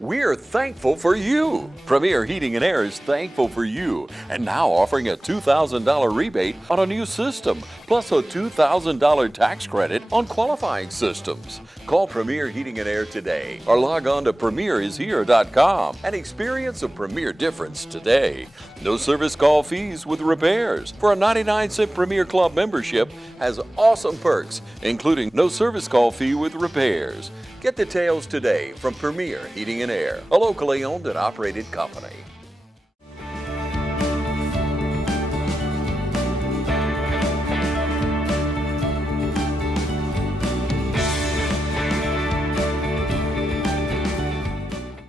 We're thankful for you. Premier Heating and Air is thankful for you and now offering a $2,000 rebate on a new system, plus a $2,000 tax credit on qualifying systems. Call Premier Heating and Air today or log on to premierishere.com and experience a Premier difference today. No service call fees with repairs. For a 99-cent Premier Club membership has awesome perks, including no service call fee with repairs. Get details today from Premier Heating and Air, a locally owned and operated company.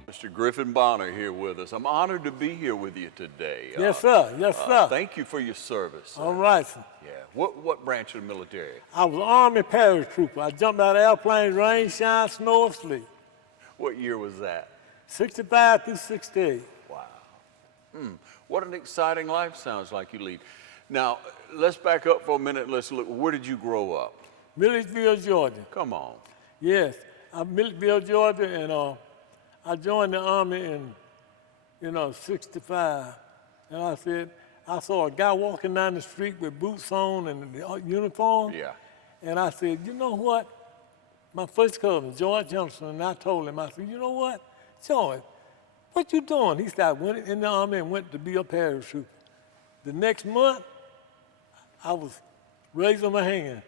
Mr. Griffin Bonnar here with us. I'm honored to be here with you today. Yes, sir. Yes, sir. Thank you for your service. All right, sir. Yeah. What branch of the military? I was an Army paratrooper. I jumped out of airplanes, rain, shine, snow, or sleet. What year was that? 65 through 68. Wow. What an exciting life sounds like you lead. Now, let's back up for a minute. Let's look. Where did you grow up? Milledgeville, Georgia. Come on. Yes, I'm Milledgeville, Georgia, and I joined the Army in 65. And I saw a guy walking down the street with boots on and the uniform. Yeah. And I said, you know what? My first cousin, George Johnson, and I told him, I said, you know what? George, what you doing? He said, I went in the Army and went to be a paratrooper. The next month, I was raising my hand,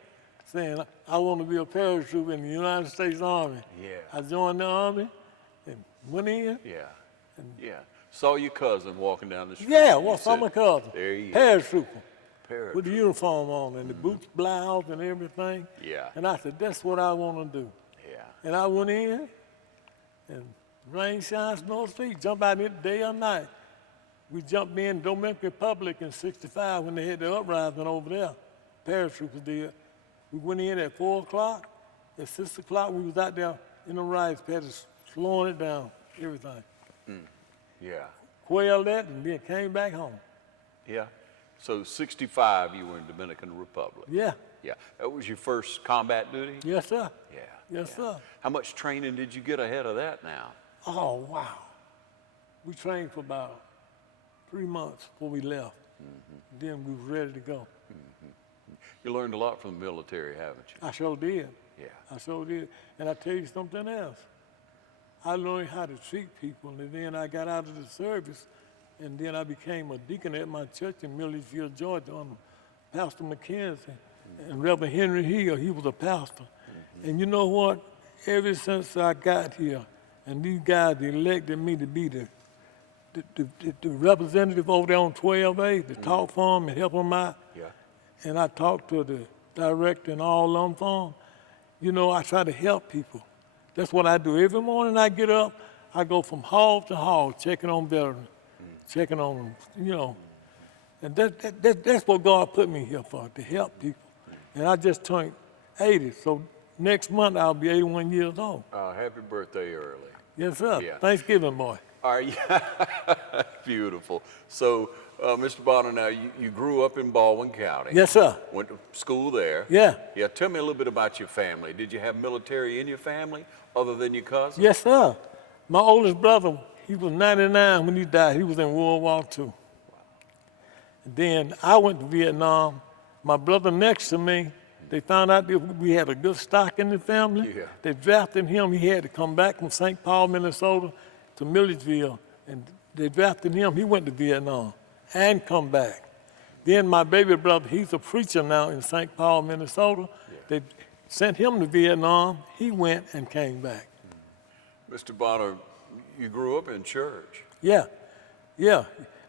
saying, I want to be a paratrooper in the United States Army. Yeah. I joined the Army and went in. Yeah. Saw your cousin walking down the street. Yeah, well, saw my cousin. There you paratrooper. Paratrooper. With the uniform on and the boots, blouse, and everything. Yeah. And I said, that's what I want to do. Yeah. And I went in, and rain, shine, snow, sleet, jump out in day or night. We jumped in Dominican Republic in 65 when they had the uprising over there. Paratroopers did. We went in at 4 o'clock. At 6 o'clock, we was out there in the rice paddles, slowing it down, everything. Yeah. Quailed that and then came back home. Yeah. So 65, you were in Dominican Republic. Yeah. Yeah. That was your first combat duty? Yes, sir. Yeah. Yes, sir. How much training did you get ahead of that now? Oh, wow. We trained for about 3 months before we left. Then we were ready to go. You learned a lot from the military, haven't you? I sure did. Yeah. I sure did. And I tell you something else. I learned how to treat people, and then I got out of the service, and then I became a deacon at my church in Milledgeville, Georgia, under Pastor McKenzie and Reverend Henry Hill. He was a pastor. And you know what? Ever since I got here, and these guys elected me to be the representative over there on 12A, to talk for them and help them out. Yeah. And I talked to the director and all of them for them. You know, I try to help people. That's what I do. Every morning I get up, I go from hall to hall, checking on veterans, checking on them, you know. And that's what God put me here for, to help people. And I just turned 80, so next month I'll be 81 years old. Happy birthday early. Yes, sir. Yeah. Thanksgiving, boy. All right. Beautiful. So, Mr. Bonnar, now you grew up in Baldwin County. Yes, sir. Went to school there. Yeah. Yeah. Tell me a little bit about your family. Did you have military in your family other than your cousin? Yes, sir. My oldest brother, he was 99 when he died. He was in World War II. And then I went to Vietnam. My brother next to me, they found out that we had a good stock in the family. Yeah. They drafted him. He had to come back from St. Paul, Minnesota to Milledgeville. And they drafted him. He went to Vietnam and come back. Then my baby brother, he's a preacher now in St. Paul, Minnesota. Yeah. They sent him to Vietnam. He went and came back. Mr. Bonnar, you grew up in church. Yeah.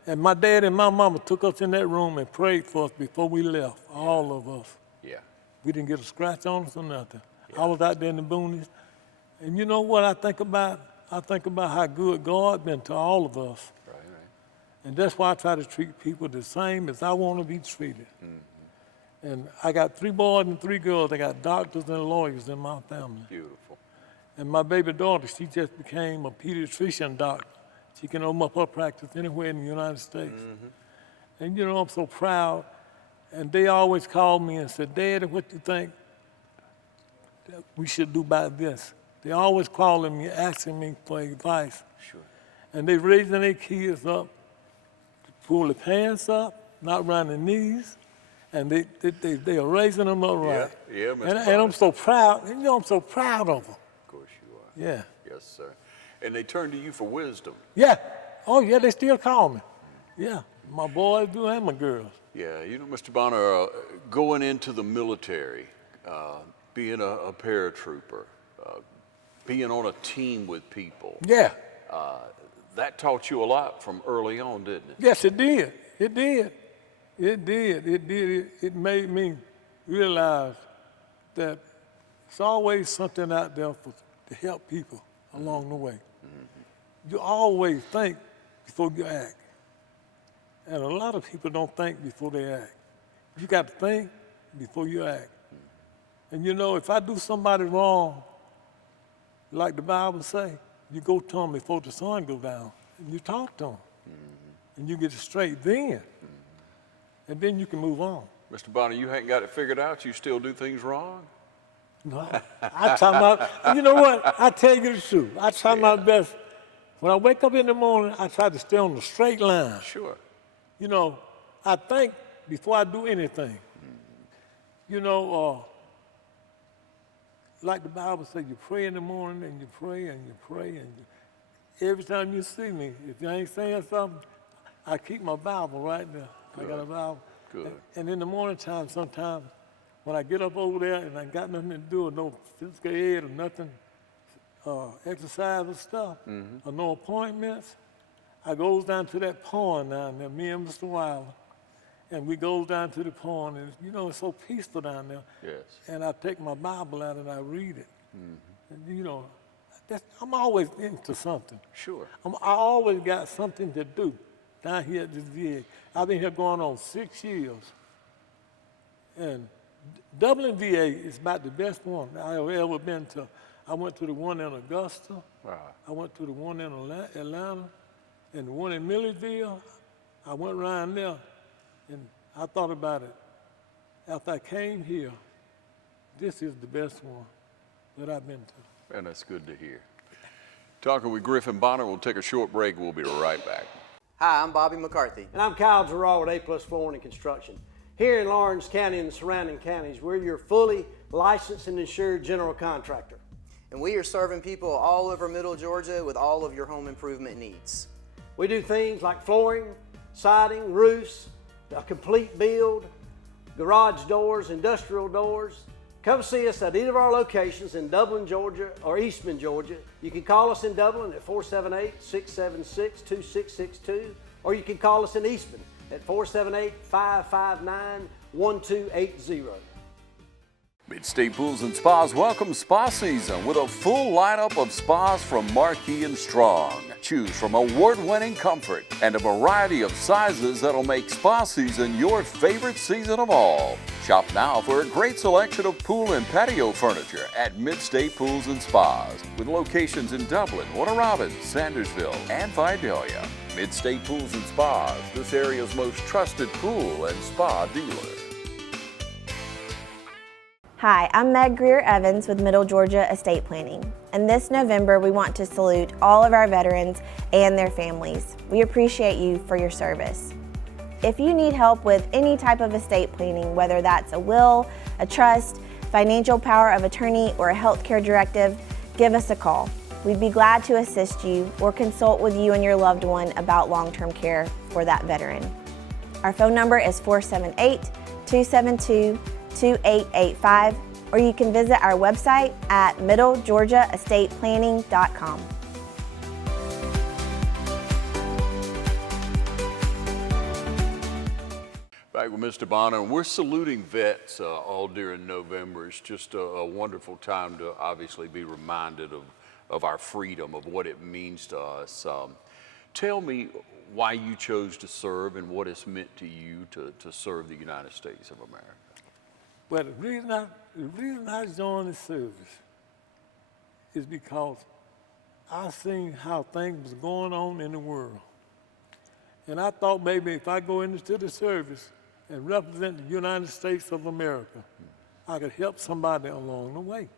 And my dad and my mama took us in that room and prayed for us before we left, all of us. Yeah. We didn't get a scratch on us or nothing. I was out there in the boonies. And you know what I think about? I think about how good God been to all of us. Right. And that's why I try to treat people the same as I want to be treated. And I got 3 boys and 3 girls. I got doctors and lawyers in my family. Beautiful. And my baby daughter, she just became a pediatrician doctor. She can open up her practice anywhere in the United States. And you know, I'm so proud. And they always call me and said, Daddy, what do you think we should do about this? They always calling me, asking me for advice. Sure. And they raising their kids up, to pull their pants up, not around their knees, and they are raising them up right. Yeah, Mr. And Bonnar. I'm so proud, you know, I'm so proud of them. Of course you are. Yeah. Yes, sir. And they turn to you for wisdom. Yeah. Oh, yeah, they still call me. Yeah, my boys do and my girls. Yeah, you know, Mr. Bonnar, going into the military, being a paratrooper, being on a team with people, Yeah. that taught you a lot from early on, didn't it? Yes, it did. It did. It did. It did. It made me realize that there's always something out there to help people along the way. You always think before you act. And a lot of people don't think before they act. You got to think before you act. And you know, if I do somebody wrong, like the Bible say, you go to them before the sun go down, and you talk to them, and you get it straight then, and then you can move on. Mr. Bonnar, you ain't got it figured out. You still do things wrong? No, I try my, you know what? I tell you the truth. I try my best. When I wake up in the morning, I try to stay on the straight line. Sure. You know, I think before I do anything. You know, like the Bible says, you pray in the morning and you pray and you pray and every time you see me, if you ain't saying something, I keep my Bible right there. Good. I got a Bible. Good. And in the morning time, sometimes when I get up over there and I got nothing to do with no physical aid or nothing, exercise or stuff, or no appointments, I goes down to that pond down there, me and Mr. Wilder, and we goes down to the pond, and you know, it's so peaceful down there. Yes. And I take my Bible out and I read it. And you know, I'm always into something. Sure. I always got something to do down here at this VA. I've been here going on 6 years. And Dublin VA is about the best one I've ever been to. I went to the one in Augusta. Wow. I went to the one in Atlanta. And the one in Milledgeville. I went around there and I thought about it. After I came here, this is the best one that I've been to. And that's good to hear. Talking with Griffin Bonnar, we'll take a short break. We'll be right back. Hi, I'm Bobby McCarthy. And I'm Kyle Gerard with A+ Flooring and Construction. Here in Lawrence County and the surrounding counties, we're your fully licensed and insured general contractor. And we are serving people all over Middle Georgia with all of your home improvement needs. We do things like flooring, siding, roofs, a complete build, garage doors, industrial doors. Come see us at either of our locations in Dublin, Georgia or Eastman, Georgia. You can call us in Dublin at 478-676-2662, or you can call us in Eastman at 478-559-1280. Mid-State Pools and Spas welcomes spa season with a full lineup of spas from Marquee and Strong. Choose from award-winning comfort and a variety of sizes that'll make spa season your favorite season of all. Shop now for a great selection of pool and patio furniture at Mid-State Pools and Spas with locations in Dublin, Warner Robins, Sandersville, and Vidalia. Mid-State Pools and Spas, this area's most trusted pool and spa dealer. Hi, I'm Meg Greer-Evans with Middle Georgia Estate Planning, and this November we want to salute all of our veterans and their families. We appreciate you for your service. If you need help with any type of estate planning, whether that's a will, a trust, financial power of attorney, or a healthcare directive, give us a call. We'd be glad to assist you or consult with you and your loved one about long-term care for that veteran. Our phone number is 478-272-2885, or you can visit our website at middlegeorgiaestateplanning.com. Back with Mr. Bonnar, we're saluting vets all during November. It's just a wonderful time to obviously be reminded of our freedom, of what it means to us. Tell me why you chose to serve and what it's meant to you to serve the United States of America. Well, the reason I joined the service is because I seen how things was going on in the world. And I thought maybe if I go into the service and represent the United States of America, I could help somebody along the way.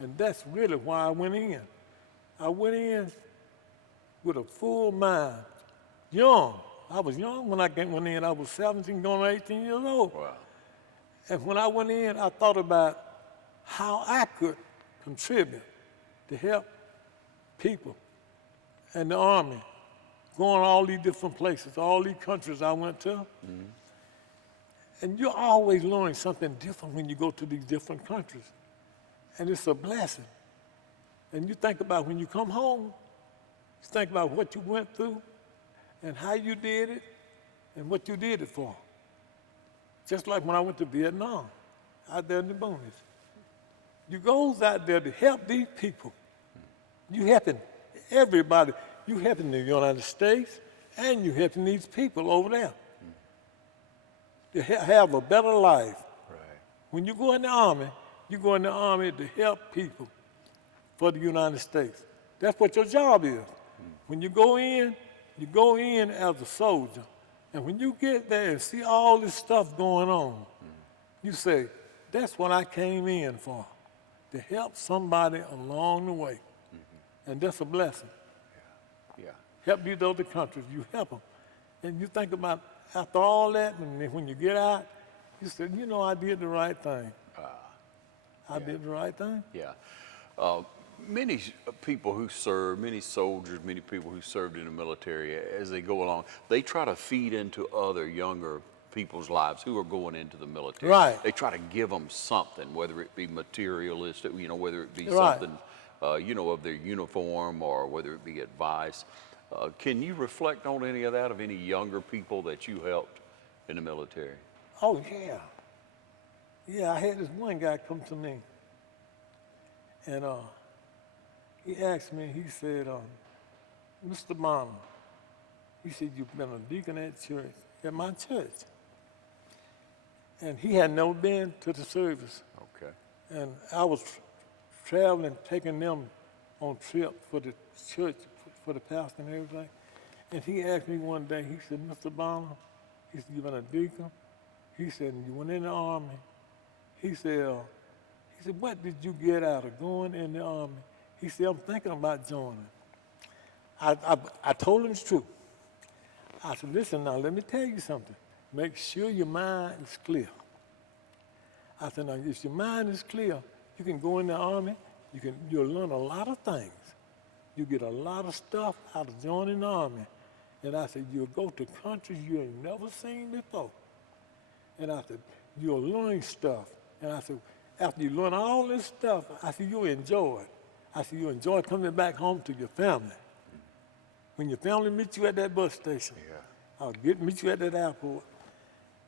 And that's really why I went in. I went in with a full mind, young. I was young when I went in. I was 17, going on 18 years old. Wow. And when I went in, I thought about how I could contribute to help people and the Army, going all these different places, all these countries I went to. And you're always learning something different when you go to these different countries. And it's a blessing. And you think about when you come home, you think about what you went through and how you did it and what you did it for. Just like when I went to Vietnam, out there in the boonies. You goes out there to help these people. You helping everybody. You helping the United States and you helping these people over there to have a better life. Right. When you go in the Army, you go in the Army to help people for the United States. That's what your job is. When you go in as a soldier. And when you get there and see all this stuff going on, you say, that's what I came in for, to help somebody along the way. And that's a blessing. Yeah. Help these other countries, you help them. And you think about, after all that, and when you get out, you say, you know, I did the right thing. I did the right thing. Yeah. Many people who serve, many soldiers, many people who served in the military, as they go along, they try to feed into other younger people's lives who are going into the military. Right. They try to give them something, whether it be materialistic, you know, whether it be Right. something, you know, of their uniform or whether it be advice. Can you reflect on any of that, of any younger people that you helped in the military? Oh, yeah. Yeah, I had this one guy come to me, and he asked me, he said, Mr. Bonnar, he said, you've been a deacon at church, at my church. And he had never been to the service. Okay. And I was traveling, taking them on trips for the church, for the pastor and everything. And he asked me one day, he said, Mr. Bonnar, he said, you've been a deacon. He said, you went in the Army. He said, what did you get out of going in the Army? He said, I'm thinking about joining. I told him the truth. I said, listen now, let me tell you something. Make sure your mind is clear. I said, now, if your mind is clear, you can go in the Army, you'll learn a lot of things. You get a lot of stuff out of joining the Army. And I said, you'll go to countries you ain't never seen before. And I said, you'll learn stuff. And I said, after you learn all this stuff, I said, you'll enjoy it. I said, you'll enjoy coming back home to your family. When your family meets you at that bus station, I'll meet you at that airport.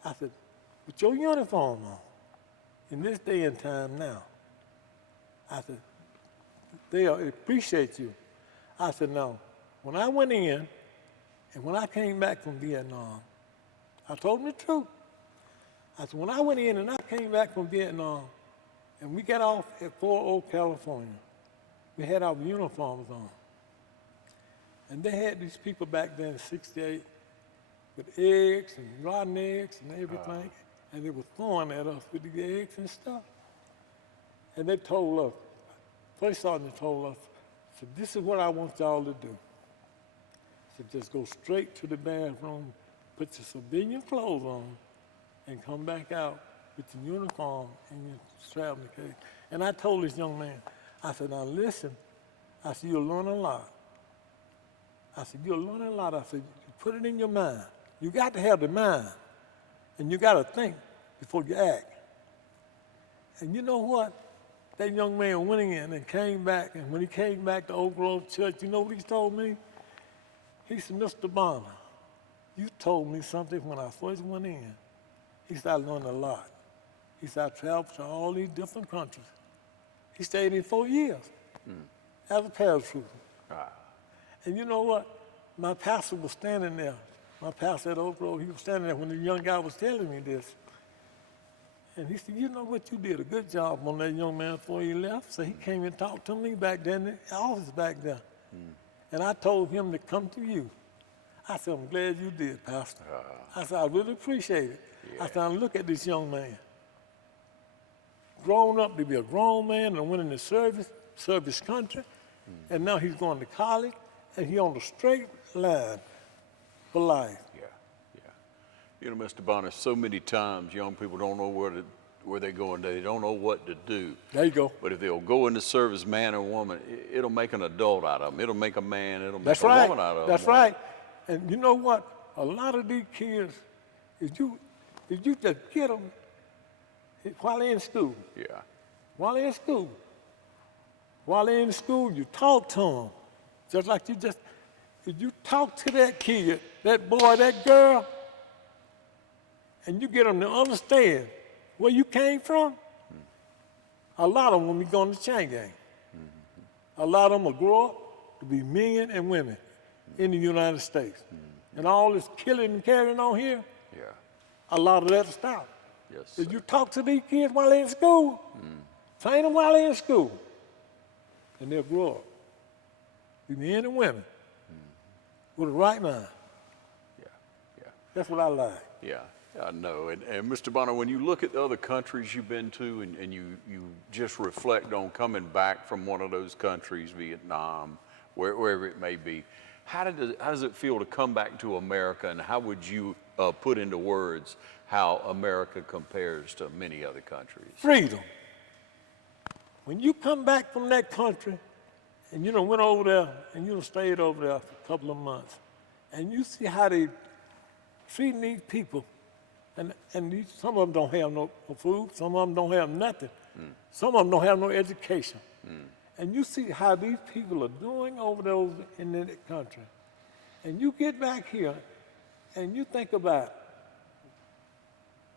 I said, with your uniform on, in this day and time now, I said, they appreciate you. I said, no, when I went in and when I came back from Vietnam, I told them the truth. I said, when I went in and I came back from Vietnam and we got off at Fort Oak, California, we had our uniforms on. And they had these people back then in '68 with eggs and rotten eggs and everything. And they were throwing at us with the eggs and stuff. And they told us, First Sergeant told us, said, this is what I want y'all to do. Said, just go straight to the bathroom, put your civilian clothes on, and come back out with your uniform and your traveling case. And I told this young man, I said, now listen, I said, you'll learn a lot. I said, you'll learn a lot. I said, you put it in your mind. You got to have the mind, and you got to think before you act. And you know what? That young man went in and came back, and when he came back to Oak Grove Church, you know what he told me? He said, Mr. Bonnar, you told me something when I first went in. He said, I learned a lot. He said, I traveled to all these different countries. He stayed in 4 years as a paratrooper. And you know what? My pastor was standing there. My pastor at Oak Grove, he was standing there when the young guy was telling me this. And he said, you know what, you did a good job on that young man before he left. So he came and talked to me back there in the office back there. And I told him to come to you. I said, I'm glad you did, Pastor. I said, I really appreciate it. I said, look at this young man. grown up to be a grown man and went in the service country, and now he's going to college, and he on the straight line for life. Yeah, yeah. You know, Mr. Bonnar, so many times young people don't know where they're going. They don't know what to do. There you go. But if they'll go into service, man or woman, it'll make an adult out of them. It'll make a man. It'll make That's a right. woman out of them. That's right. And you know what? A lot of these kids, if you just get them while they're in school. Yeah. While they're in school, you talk to them. Just like if you talk to that kid, that boy, that girl, and you get them to understand where you came from, a lot of them will be going to chain gang. A lot of them will grow up to be men and women in the United States. And all this killing and carrying on here, Yeah. a lot of that will stop. Yes. If you talk to these kids while they're in school, train them while they're in school, and they'll grow up. Be men and women with the right mind. Yeah. Yeah. That's what I like. Yeah. I know. And Mr. Bonnar, when you look at the other countries you've been to and you just reflect on coming back from one of those countries, Vietnam, wherever it may be, how does it feel to come back to America, and how would you put into words how America compares to many other countries? Freedom. When you come back from that country and you done went over there and you done stayed over there for a couple of months, and you see how they treating these people, and some of them don't have no food, some of them don't have nothing, some of them don't have no education. And you see how these people are doing over there in that country. And you get back here and you think about,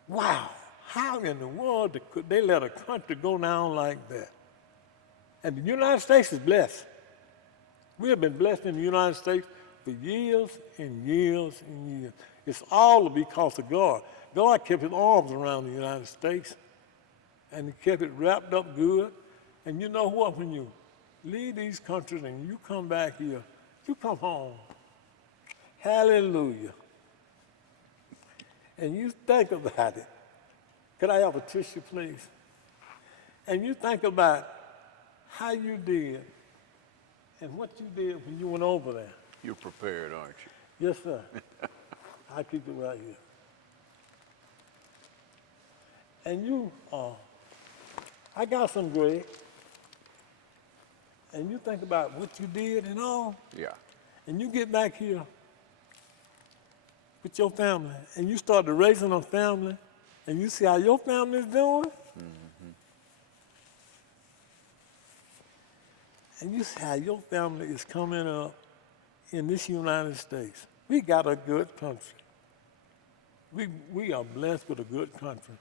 wow, how in the world could they let a country go down like that? And the United States is blessed. We have been blessed in the United States for years and years and years. It's all because of God. God kept his arms around the United States, and he kept it wrapped up good. And you know what? When you leave these countries and you come back here, you come home. Hallelujah. And you think about it. Could I have a tissue, please? And you think about how you did and what you did when you went over there. You're prepared, aren't you? Yes, sir. I keep it right here. And you, I got some Greg. And you think about what you did and all. Yeah. And you get back here with your family, and you start to raising a family, and you see how your family is doing. And you see how your family is coming up in this United States. We got a good country. We are blessed with a good country.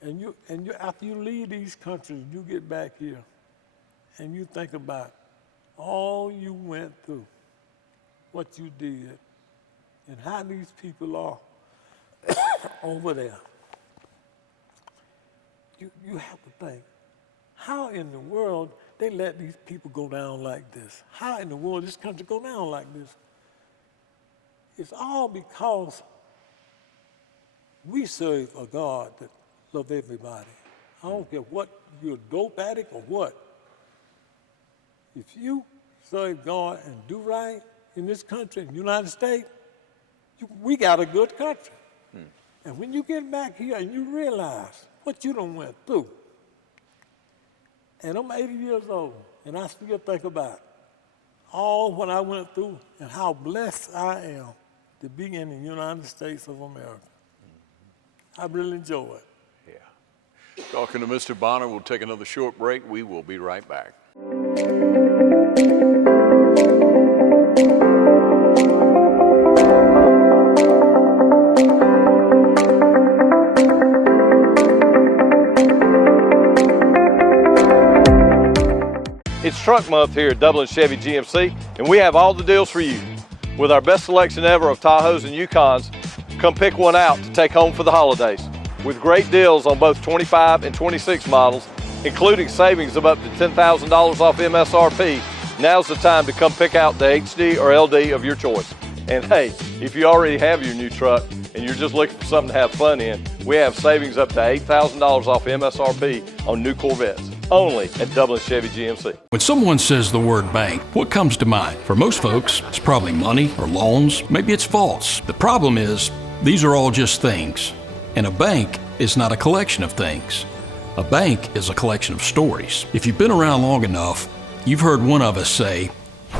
And you after you leave these countries, you get back here, and you think about all you went through, what you did, and how these people are over there. You have to think, how in the world they let these people go down like this? How in the world this country go down like this? It's all because we serve a God that loves everybody. I don't care what, you're a dope addict or what. If you serve God and do right in this country, in the United States, we got a good country. And when you get back here and you realize what you done went through, and I'm 80 years old, and I still think about all what I went through and how blessed I am to be in the United States of America. I really enjoy it. Yeah. Talking to Mr. Bonnar, we'll take another short break. We will be right back. It's truck month here at Dublin Chevy GMC, and we have all the deals for you. With our best selection ever of Tahoes and Yukons, come pick one out to take home for the holidays. With great deals on both 25 and 26 models, including savings of up to $10,000 off MSRP, now's the time to come pick out the HD or LD of your choice. And hey, if you already have your new truck and and you're just looking for something to have fun in, we have savings up to $8,000 off MSRP on new Corvettes, only at Dublin Chevy GMC. When someone says the word bank, what comes to mind? For most folks, it's probably money or loans. Maybe it's false. The problem is, these are all just things. And a bank is not a collection of things. A bank is a collection of stories. If you've been around long enough, you've heard one of us say,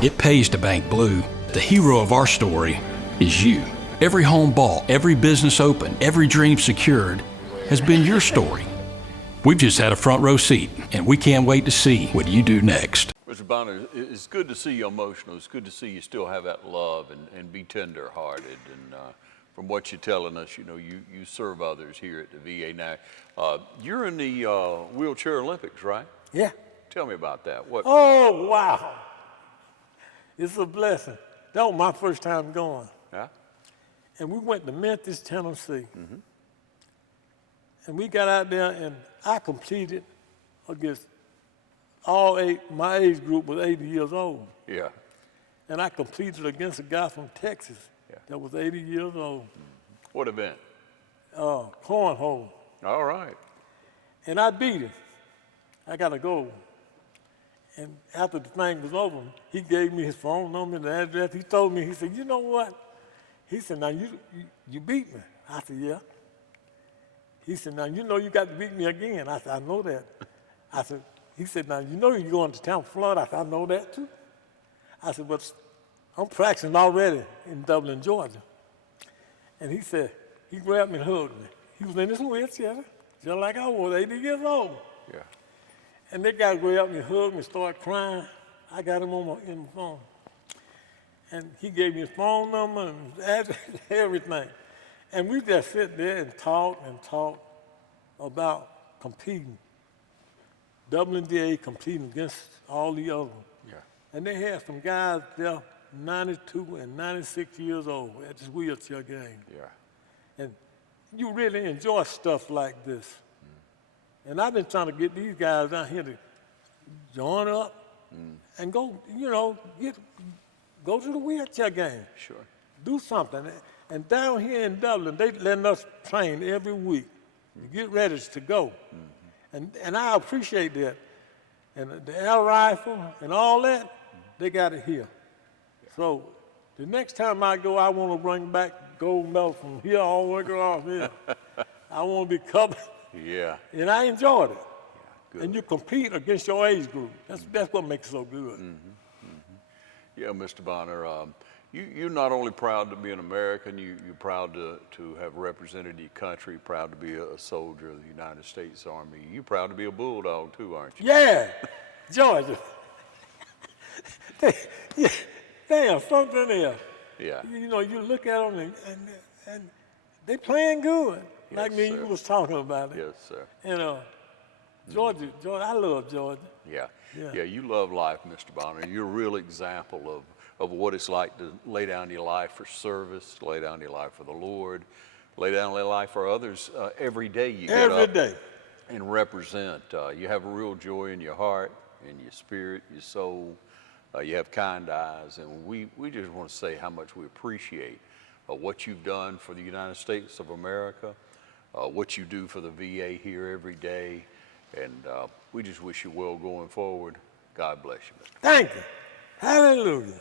it pays to bank blue. The hero of our story is you. Every home bought, every business opened, every dream secured has been your story. We've just had a front row seat, and we can't wait to see what you do next. Mr. Bonnar, it's good to see you emotional. It's good to see you still have that love and be tender-hearted. And from what you're telling us, you know, you serve others here at the VA. Now, you're in the wheelchair Olympics, right? Yeah. Tell me about that. What? Oh, wow. It's a blessing. That was my first time going. Yeah? And we went to Memphis, Tennessee. And we got out there, and I competed against all eight. My age group was 80 years old. Yeah. And I competed against a guy from Texas that was 80 years old. What event? Cornhole. All right. And I beat him. I got a gold. And after the thing was over, he gave me his phone number and the address. He told me, he said, you know what? He said, now you beat me. I said, yeah. He said, now you know you got to beat me again. I said, I know that. I said, he said, now you know you're going to town, Florida. I said, I know that too. I said, but I'm practicing already in Dublin, Georgia. And he said, he grabbed me and hugged me. He was in his wheelchair, just like I was, 80 years old. Yeah. And that guy grabbed me, hugged me, started crying. I got him on in the phone. And he gave me his phone number and address, everything. And we just sit there and talk about competing. WDIG competing against all the others. Yeah. And they had some guys there, 92 and 96 years old at this wheelchair game. Yeah. And you really enjoy stuff like this. And I've been trying to get these guys out here to join up and go, you know, go to the wheelchair game. Sure. Do something. And down here in Dublin, they letting us train every week to get ready to go. And I appreciate that. And the air rifle and all that, they got it here. So the next time I go, I want to bring back gold medal from here all the way across here. I want to be covered. Yeah. And I enjoyed it. Good. And you compete against your age group. That's what makes it so good. Yeah, Mr. Bonnar, you're not only proud to be an American, you're proud to have represented your country, proud to be a soldier of the United States Army. You're proud to be a bulldog too, aren't you? Yeah, Georgia. Damn, something else. Yeah. You know, you look at them and they playing good. Like Yes, me, sir. you was talking about it. Yes, sir. You know, Georgia, I love Georgia. Yeah. Yeah. Yeah, you love life, Mr. Bonnar. You're a real example of what it's like to lay down your life for service, lay down your life for the Lord, lay down your life for others every day you get Every up day. and represent. You have a real joy in your heart, in your spirit, your soul. You have kind eyes, and we just want to say how much we appreciate what you've done for the United States of America, what you do for the VA here every day, and we just wish you well going forward. God bless you, Mr. Thank you. Hallelujah.